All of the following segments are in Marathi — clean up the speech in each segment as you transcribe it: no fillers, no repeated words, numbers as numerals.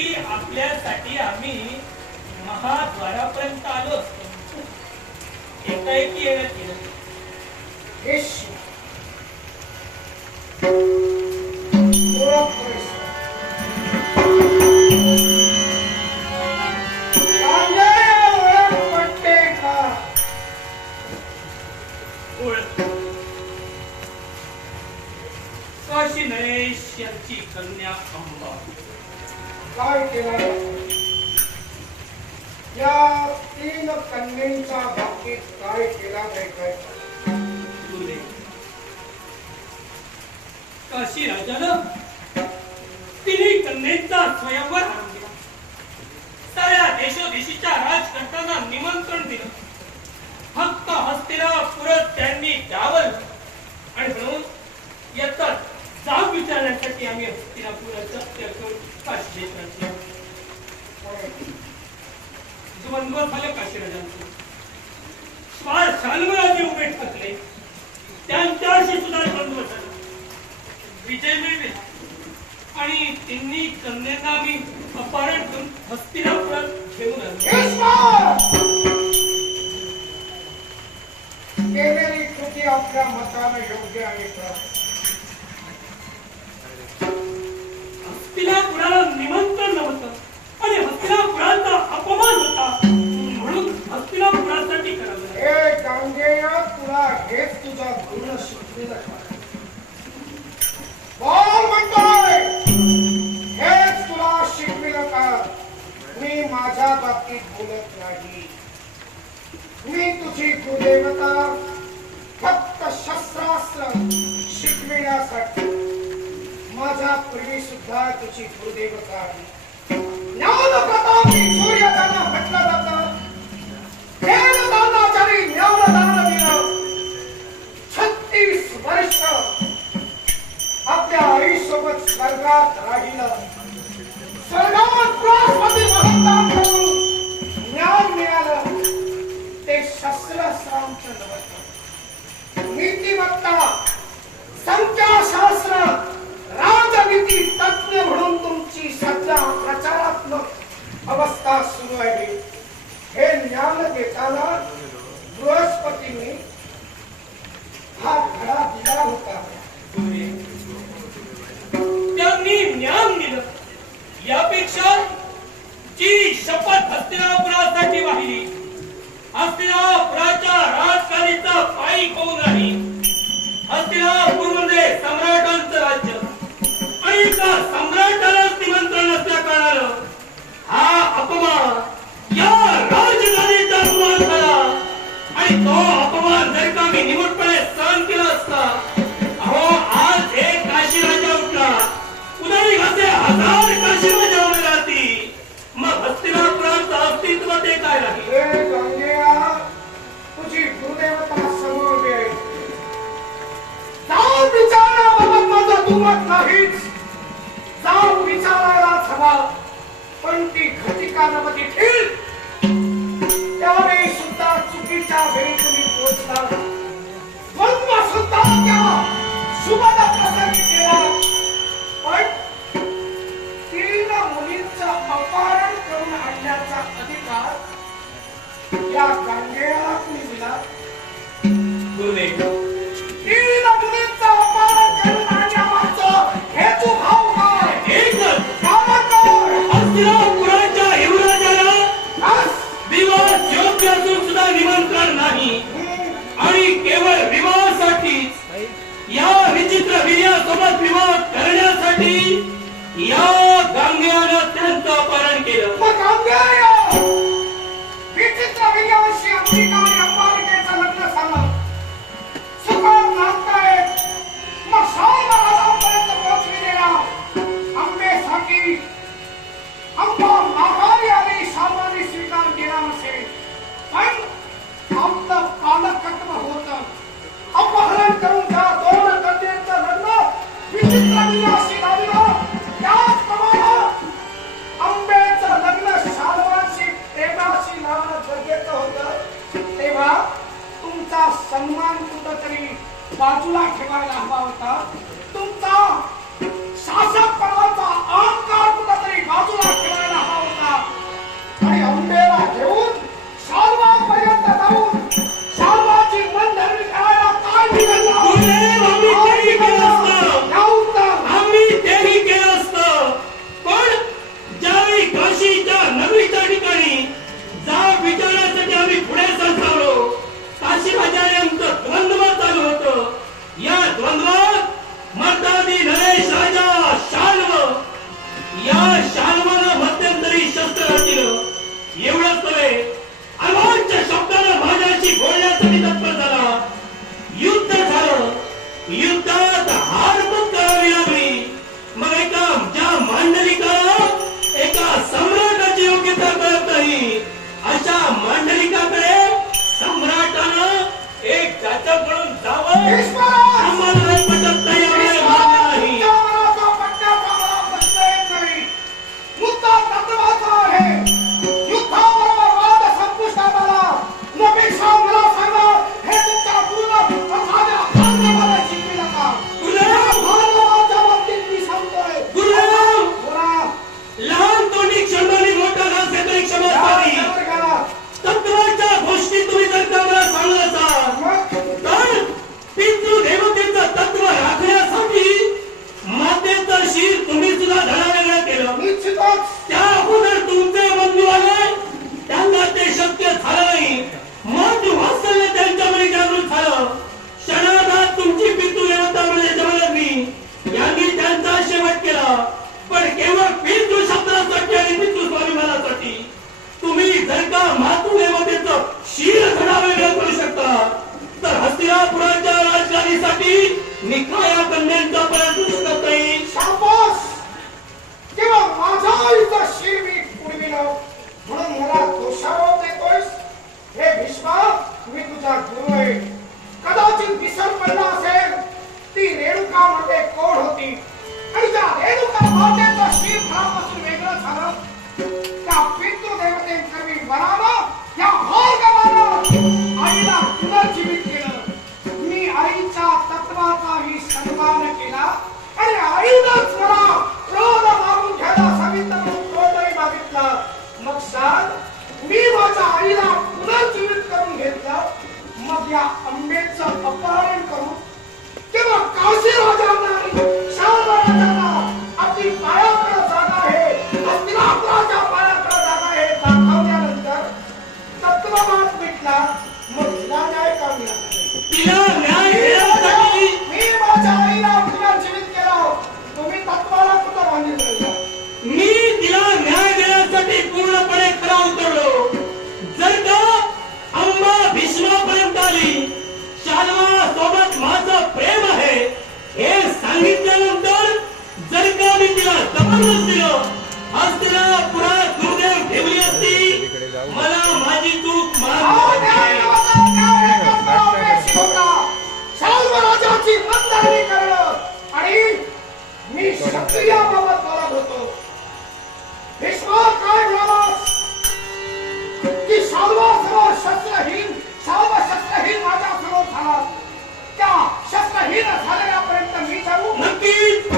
तरी आपल्यासाठी आम्ही महाद्वारापर्यंत आलो असतो. एकाएकी येणं केलं. काशी नरेश यांची कन्या अंबा. काय केलं या तीन कन्यांच्या बाबतीत? काय केला नाही काय? काशी राजानं तिन्ही कन्यांचा स्वयंवर आणून दिला. साऱ्या देशोदेशीच्या राजकर्त्यांना निमंत्रण दिलं. फक्त हस्तिनापुरात त्यांनी द्यावं आणि म्हणून याचा जाब विचारण्यासाठी आम्ही हस्तिनापुराच्या काशी देशात द्वंद्व झालं. काशीराजांचं स्वार शाल्वराजे उभे ठाकले. त्यांच्याशी सुद्धा द्वंद्व झालं. विजय मिळवे आणि तिन्ही कन्यांना आम्ही अपहरण करून हस्तिनापुरात घेऊन आलो. केलेली कृती आपल्या मतानं योग्य आणि हस्तिनापुराला निमंत्रण नव्हतं आणि हस्तिनापुराचा अपमान होता म्हणून हस्तिनापुरासाठी करावं. हे गांगेय, तुला हेच तुझा गुण शिकविलं बोल म्हणतोय. हेच तुला शिकविलं का? मी माझ्या बाबतीत बोलत नाही. मी तुझी कुदेवता फक्त शस्त्रास्त्र शिकविण्यासाठी. माझ्या पूर्वी सुद्धा तुझी कुदेवता आहे. ज्ञानप्रतापी सूर्यदाना म्हटलं जातं. ज्ञानदानाचारी ज्ञानदान दिलं. 36 वर्ष आपल्या आईसोबत स्वर्गात राहिलं. स्वर्गात बृहस्पती महंतांकडून ज्ञान मिळालं. ते शस्त्रास्त्रांचं नव्हतं. नीतिमत्ता, संख्याशास्त्र, राजनीती तज्ञ म्हणून तुमची सध्या प्रचारात्मक अवस्था सुरू आहे. हे ज्ञान देताना बृहस्पतीने हा धडा दिला होता. त्यांनी ज्ञान दिलं. यापेक्षा जी शपथ हस्तिनापुरासाठी वाहिली, हस्तिनापुराच्या राजकारीचा पायी होऊ नाही. हस्तिनापूरमध्ये सम्राटांचं राज्य आणि त्या सम्राटालाच निमंत्रण नसल्या कारणानं हा अपमान या राजधानीचा अपमान झाला. आणि तो अपमान जर का मी निमूटपणे सहन केला असता, अहो आज एक काशीराजा उठला, उद्या असे 1000 काशीराजा उभे राहतील. मग हस्तिनापुराचं अस्तित्व ते काय राहील? तुझी गुरुदेवता समोर उभी आहे. जाऊन विचारण्याबाबत माझा दुमत नाहीच. जाऊन विचारायलाच हवा. पण ती घटिका नवती ठीक. त्यावेळी सुद्धा चुकीच्या वेळी तुम्ही पोहोचला. द्वंद्व सुद्धा त्या सुबद प्रसंगी केला. पण 3 मुलींचं अपहरण करून आणण्याचा अधिकार या गांगेयाला कुणी दिला? गुरुदेव, 3 मुलींचं अपहरण करून आणण्यामागचं हेतू भाव काय? एकच. कामकर हस्तिनापुराच्या युवराजाला विवाह योग्य असून सुद्धा निमंत्रण नाही आणि केवळ विवाहासाठीच या विचित्र वीर्यासोबत विवाह करण्यासाठी या गांगेयानं त्यांचं अपहरण केलं. मग गांगेय विचित्र वीर्याशी अंबिका आणि अंबालिकेचं लग्न झालं. सुखात नांदतायत. मग शाम राजांपर्यंत पोहोचलेल्या अंबेसाठी अंबा माघारी आली. शामाने स्वीकार केला नसेल, पण आपलं पालकत्व होतं. अपहरण करून त्या 2 कन्यांचं लग्न विचित्र वीर्याशी झालं. त्याचप्रमाणे अंबेचं लग्न शालवांशी प्रेमाशी लावणं गरजेचं होतं. तेव्हा तुमचा सन्मान कुठंतरी बाजूला ठेवायला हवा होता. तुमचा शासक पदाचा अहंकार कुठंतरी बाजूला ठेवायला मर्दानी नरेश राजा शाल्व या शाल्वानं मध्यंतरी शस्त्र घातलं एवढंच नव्हे अवाच्य शब्दानं माझ्याशी बोलण्यासाठी तत्पर झाला. युद्ध झालं. युद्धात हार पत्करावी लागली. मग एका ज्या मांडलिकाला एका सम्राटाची योग्यता कळत नाही अशा मांडलिकाकडे सम्राटानं एक जाचकडून जावं आम्हाला पटत नाही. एवढे मान्य नाही. लहान तोंडी क्षमाने मोठा घास येतोय क्षमा करावी. तत्वाच्या गोष्टी तुम्ही जर का मला सांगत असाल तर पितृ देवतेचं तत्व राखण्यासाठी मातेचं शिर तुम्ही सुद्धा धडावेगळं केलं. त्या अगोदर तुमचे बंधू आले त्यांना ते शक्य झालं नाही. मातृ वात्सल्य त्यांच्यामध्ये जागृत झालं. क्षणार्धात तुमची पितृ देवता म्हणजे जमदग्नी यांनी त्यांचा शेवट केला. पण केवळ पितृ शब्दासाठी आणि पितृ स्वाभिमानासाठी तुम्ही जर का मातृदेवतेचं शीर धडावेगळं करू शकता तर हस्तिनापुराच्या राजधानीसाठी मी काया कन्यांचा प्रयत्न करू शकत नाही. शाबास! तेव्हा माझ्या आईचा शिर मी पुरविलं म्हणून मला दोषारोप देतोयस. हे भीष्मा, मी तुझा गुरु आहे. कदाचित विसर पडला असेल ती रेणुका मध्ये कोण होती आणि त्या रेणुका मातेचं शिर फळापासून वेगळं झालं. त्या पितृ देवतेंकरवी वरानं या भार्गवानं आईला पुनर्जीवित केलं. मी आईच्या तत्वाचाही सन्मान केला आणि आईनंच मला क्रोध मारून घ्यायला सांगितलं म्हणून क्रोधही मागितलं. मग सांग, मी माझ्या आईला पुनर्जीवित करून घेतलं. मग या आंबेचं अपहरण करून तेव्हा काशी राजांना शाल्व राजांना आपली पायाकडे जागा आहे, हस्तिनापुराच्या पायाकडे जागा आहे दाखवल्यानंतर तत्ववाद मिटला. मग तिला न्याय का मिळाला नाही? तिला न्याय मिळण्यासाठी मी माझ्या आईला पुनर्जीवित केलं. तुम्ही तत्वाला कुठं बांधिलं? मी तिला न्याय देण्यासाठी पूर्णपणे खरा उतरलो. जर का अंबा भीष्मापर्यंत आली, शाल्वा सोबत माझं प्रेम आहे हे सांगितल्यानंतर जर का मी तिला जबरदस्त दिलं, हस्तिनापुरात गुरुदेव ठेवली असती, मला माझी चूक माफ शाल्व राजाची बदनामी करणं आणि मी क्षत्रियाबाबत बोलत होतो. भीष्मा काय म्हणालास की शाल्वासमोर शस्त्रहीन माझ्या समोर झाला. त्या शस्त्रहीन झालेल्यापर्यंत मी जाऊ नक्कीच.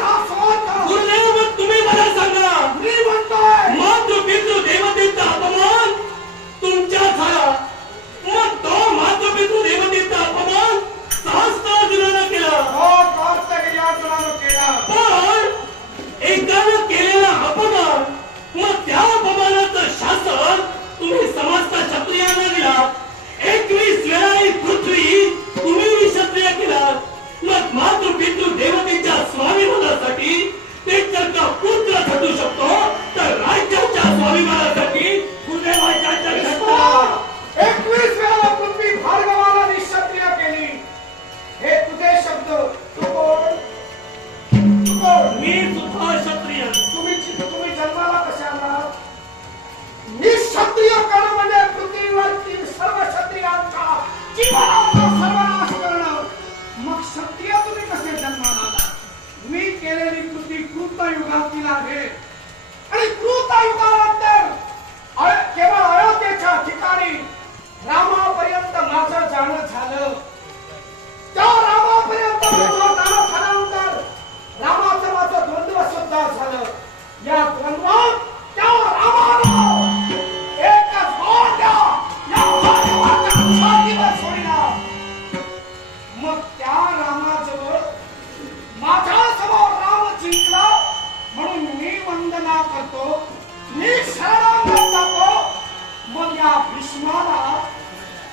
हा स्वार्थ गुरुदेव, मग तुम्ही मला सांगा, मी म्हणतोय मातृ पितृ देवतेचा अपमान तुमच्या झाला. मग तो मातृ पितृ देवतेचा अपमान सहस्त्रार्जुनानं केला. अर्जुनानं केला. पण एकानं केलेला अपमान, मग त्या अपमानाचं शासन तुम्ही समस्त क्षत्रियांना दिला. 21 वेळा ही पृथ्वी तुम्ही क्षत्रिय केला. मग मातृ पितृ देवतेच्या स्वाभिमानासाठी ते जर का पुत्र थटू शकतो तर राज्याच्या स्वाभिमानासाठी गुरुदेवाच्या चरणात 21 वेळा पृथ्वी भार्गवाला निक्षत्रिय केली. हे तुझे शब्द. तू कोण? मी सुद्धा क्षत्रिय. तुम्ही जन्माला कसे आलात? निक्षत्रिय करणं म्हणजे पृथ्वीवरतील सर्व क्षत्रियांचा जीवनाचा सर्वनाश करणं. मग क्षत्रिय तुम्ही कसे जन्माला आलात? मी केलेली कृती कृतयुगातील आहे आणि कृतयुगानंतर केवळ अयोध्येच्या ठिकाणी रामापर्यंत माझं जाणं झालं. त्या रामापर्यंत माझं जाणं झाल्यानंतर रामाचं माझं द्वंद्व सुद्धा झालं. या द्वंद्वात त्या रामानं एकच बाण द्या या भार्गवाच्या छातीवर सोडला. मग त्या रामाजवळ माझ्यासमोर राम जिंकला म्हणून मी वंदना करतो, मी शरणागत जातो. मग या भीष्माला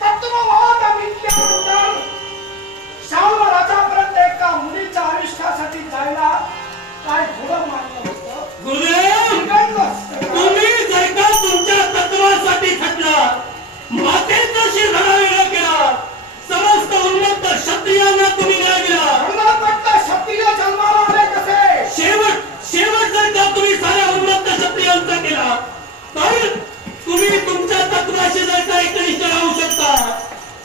तत्ववाद विद्यानंतर शाल्व राजा एका मुलीच्या आयुष्यासाठी जायला काय थोडं मानलं होतं? गुरुदेव, बिघडलं असतं का? तुम्ही जर का तुमच्या तत्वासाठी खटला, मातेचा शिरधडा वेगळा केला, समस्त उन्मत्त क्षत्रियांना तुम्ही न्याय दिला, म्हणून म्हटलं क्षत्रिय जन्माला आले कसे? शेवट जर का तुम्ही साऱ्या उन्मत्त क्षत्रियांचा केला, तर तुम्ही तुमच्या तत्वाशी जर का एकनिष्ठ राहू शकता,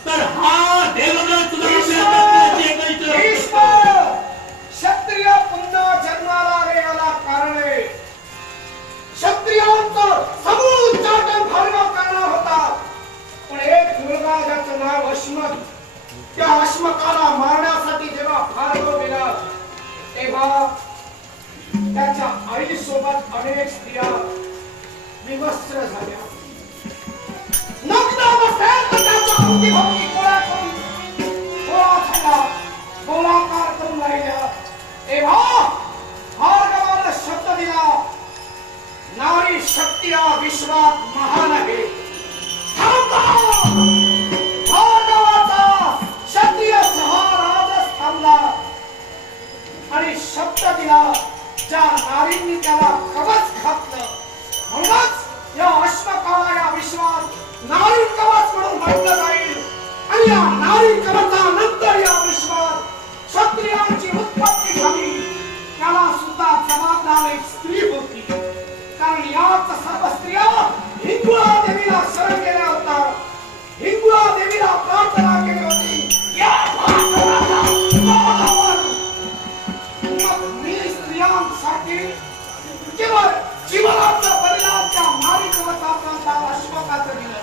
तर हा देवव्रत सुद्धा आपल्या तत्वाशी एकनिष्ठ राहू भीष्म, शकतो. क्षत्रिय पुन्हा जन्माला आले याला कारण आहे. क्षत्रियांचं समूळ उच्चाटन भार्गव करणार होता, पण एक मुलगा ज्याचं नाव अश्मक, त्या अश्मकाला मारण्यासाठी जेव्हा भार्गव गेला, तेव्हा त्याच्या आईसोबत अनेक स्त्रिया विवस्त्र झाल्या. नग्न अवस्थेत त्याच्या अवतीभोवती गोळा करून गोळा झाला, गोलाकार करून राहिल्या. तेव्हा भार्गवाला शब्द दिला, नारी शक्ती हा विश्वात महान आहे. थांबा! भार्गवाचा क्षत्रिय राजस थांबला आणि शब्द दिला, ज्या नारींनी त्याला कवच घातलं, म्हणूनच या अश्वकाला या विश्वात नारी कवच म्हणून म्हटलं जाईल. आणि या नारी कवचानंतर या विश्वात क्षत्रियांची उत्पत्ती झाली. त्याला सुद्धा जबाबदार एक स्त्री होती, कारण याच सर्व स्त्रिया हिंगुळा देवीला शरण गेल्या होत्या, हिंगुळा देवीला प्रार्थना केली होती. या भार्गवाचा माधावर मग मी स्त्रियांसाठी केवळ जीवनाचं बलिदान त्या नारी कवचाचं त्या अश्वकाचं दिलं.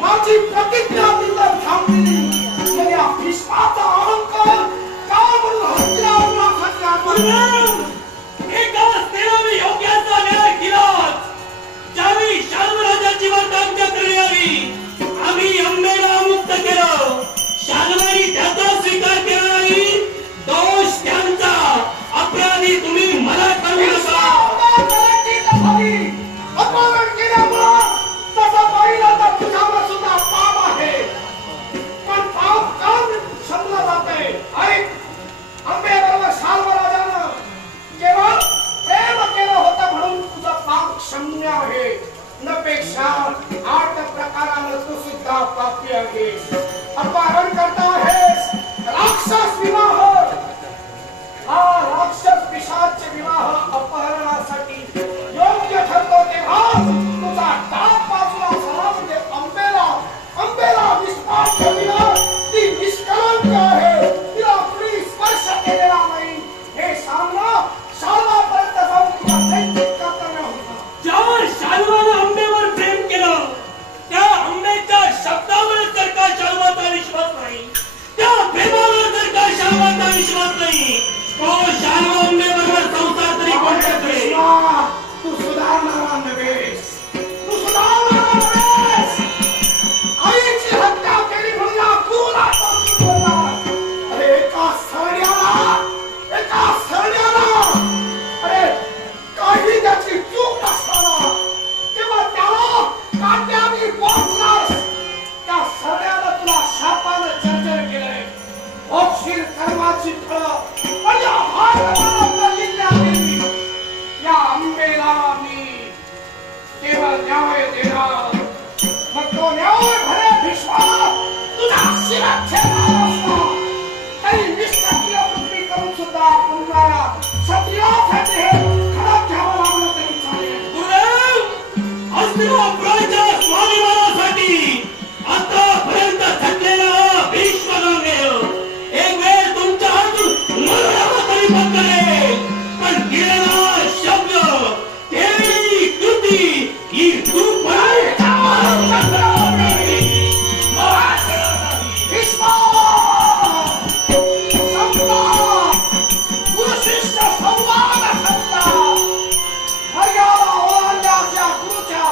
माझी प्रतिज्ञा तिथं थांबली. मग या भीष्माचा अहंकार का म्हणून हत्यारासाठी आणला? एका स्त्रीला मी योग्याचा न्याय केलाच. ज्यावेळी शाल्वराजाची वाट आमच्याकडे आली, आम्ही अंबेला मुक्त केलं. शाल्वरी त्याचा स्वीकार केला नाही. दोष त्यांचा, अपराधी तुम्ही मला ठरवू नका. अपमान केल्यामुळं तसं पाहिलं तर तुझ्यावर सुद्धा पाप आहे, पण पाप का क्षमलं जाते? ऐक, अंबेबरोबर शाल्वराजानं केवळ प्रेम केलं होतं म्हणून तुझं पाप क्षम्य आहे. नपेक्षा 8 प्रकारानं तू सुद्धा पापी आहे. अपहरण करता आहेस, राक्षस विवाह, हा राक्षस पिशाच विवाह अपहरणासाठी योग्य ठरतो. तेव्हा तुझा टाप बाजूला झाला म्हणजे अंबेला विश्वास ठेवला. ती निष्कलंक आहे, तिला कुणी स्पर्श केलेला नाही हे सांगणं शाल्वापर्यंत जाऊन तुझा नैतिक कर्तव्य होतं. ज्यावर शाल्वानं अंबेवर प्रेम केलं, त्या अंबेच्या शब्दावर जर का शाल्वाचा विश्वास नाही, त्या प्रेमावर जर का शाल्वाचा विश्वास नाही, तो शाल्वा अंबेबरोबर संसार तरी कोण करते? तू सुधारणारा नव्हेस, तू सुधारणारा नव्हेस. आईची हत्या केली म्हणून या गुरुला पासून बोललास. अरे एका सरण्याला अरे काही त्याची चूक नसताना तेव्हा त्याला काट्याने पोचलास. त्या सरण्याला तुला शापानं जर्जर केलंय. भोगशील कर्माची फळं, पण या भार्गवाला बलिल्या गेली. या अंबेला मी केवळ न्याय देणार. मग तो न्याय भरे भीष्मा तुझा शिरात ठेवणार असता तरी निष्क्रिय वृत्ती करून सुद्धा पुन्हा क्षत्रियासाठी हे खडक घ्यावं लागलं तरी चालेल. गुरुदेव, हस्तिनापुराच्या स्वाभिमानासाठी आतापर्यंत थकलेला भीष्मगंगेय एक वेळ तुमच्या हातून मरणाला तरी पत्करेल, पण केलेला शब्द, केलेली कृती ही तू भीष्मा गुरुशिष्य संवाद संपला. मर्यादा ओलांडल्याच्या गुरुच्या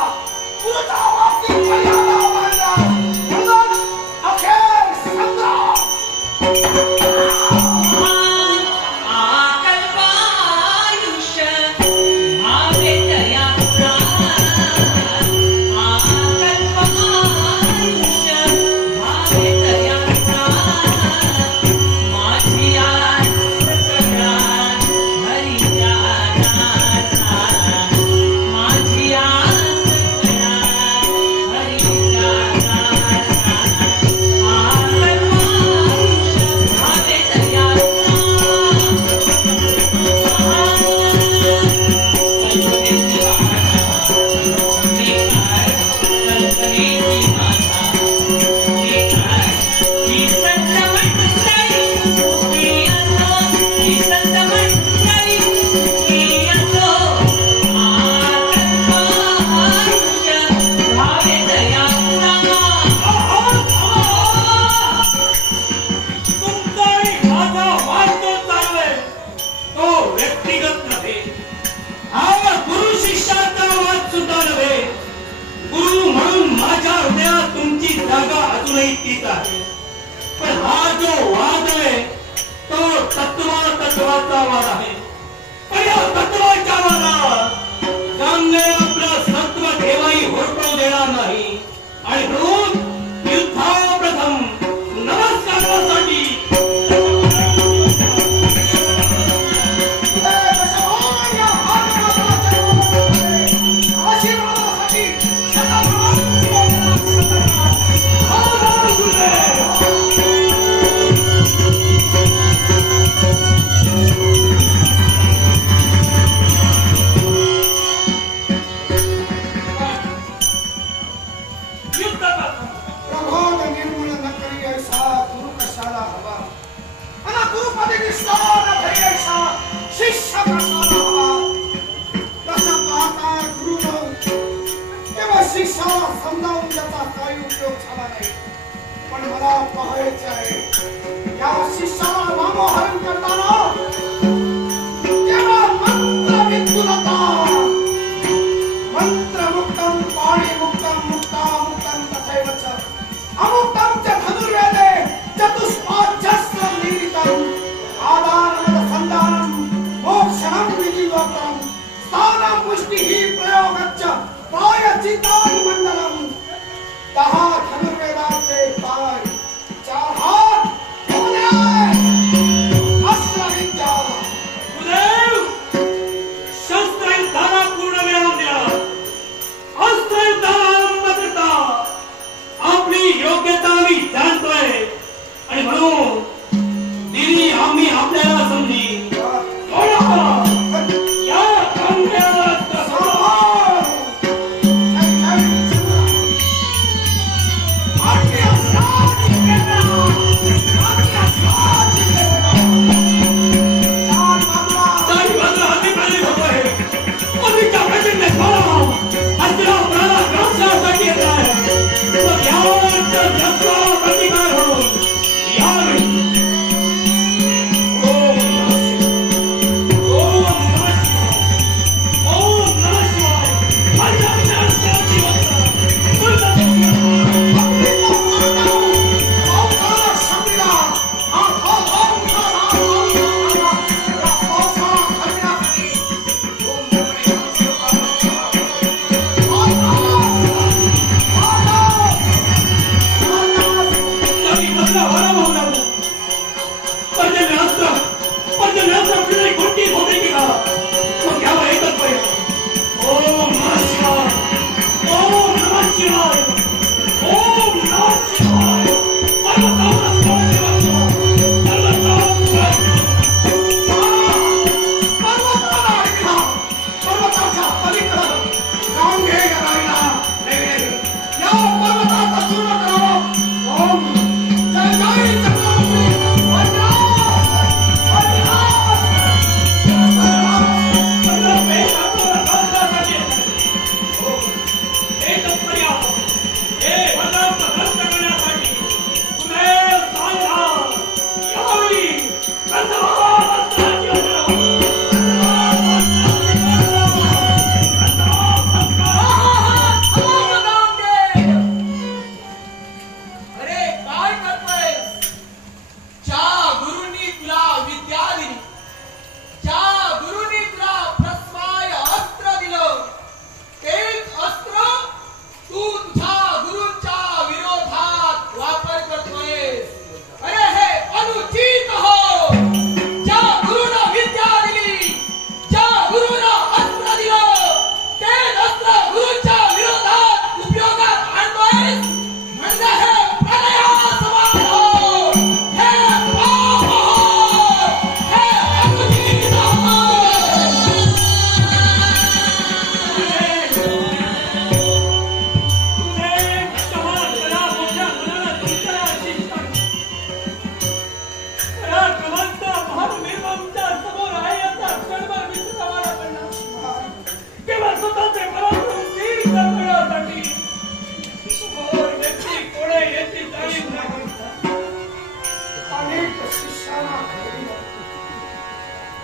तो व्यक्तिगत नव्हे, हा गुरु शिष्याचा वाद सुद्धा नव्हे. गुरु म्हणून माझ्या हृदयात तुमची जागा अजूनही तीच आहे. पण हा जो वाद आहे तो तत्वाचा वाद आहे. पण या तत्वाच्या वादात चांगले आपलं सत्व केव्हाही होरपळू देणार नाही. आणि म्हणून युद्धाप्रथम नमस्कारासाठी प्रभाव निर्मूल न करी ऐसा गुरु कशाला हवा. आणि गुरुपदी निष्ठा न भरी ऐसा शिष्य कशाला हवा. तसा पाहता गुरुनं केवळ शिष्याला समजावून त्याचा काही उपयोग झाला नाही. पण मला पाहायचे आहे या शिष्याला नामोहरण करताना केवळ मंत्र विद्युलता मंत्रमुक्तम पाणिमुक्तम मुक्तामुक्तम तथैव च अमुक्तम च धनुर्वेदे चतुष्पाद्यस्त्रं निहितम् आदानं संधानं मोक्षणं विधिवक्त्रं स्थानं पुष्टिः प्रयोगच्च पायचितानि मंडलम्. 10 धनुर्वेदाचे पाय, 4 हात, 2 अस्त्रविद्या. गुरुदेव, शस्त्रयुद्धाला पूर्ण विराम द्या. अस्त्रयुद्धाला आरंभ करता आपली योग्यता आम्ही जाणतोय आणि म्हणून दिली आम्ही आपल्याला संधी. या कामगाराला प्रतिकार होऊन यावे. ओम नमः शिवाय.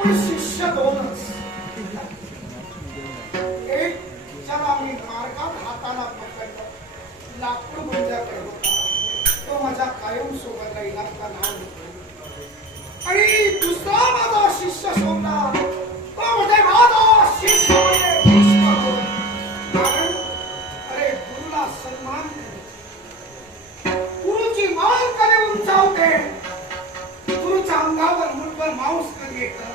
पण शिष्य दोनच. एक ज्याला मी मार्गात हाताला पकडलं, लाकूड गुंजाकडे होता, तो माझ्या कायम सोबत राहिला, त्याला नाव घेतलं. आणि दुसरा माझा शिष्य सोडला, तो म्हणजे माझा शिष्य म्हणजे भीष्म होय. कारण अरे गुरुला सन्मान करे, गुरुची मान कधी उंचावते, गुरुच्या अंगावर मुठभर मांस कधी येतं,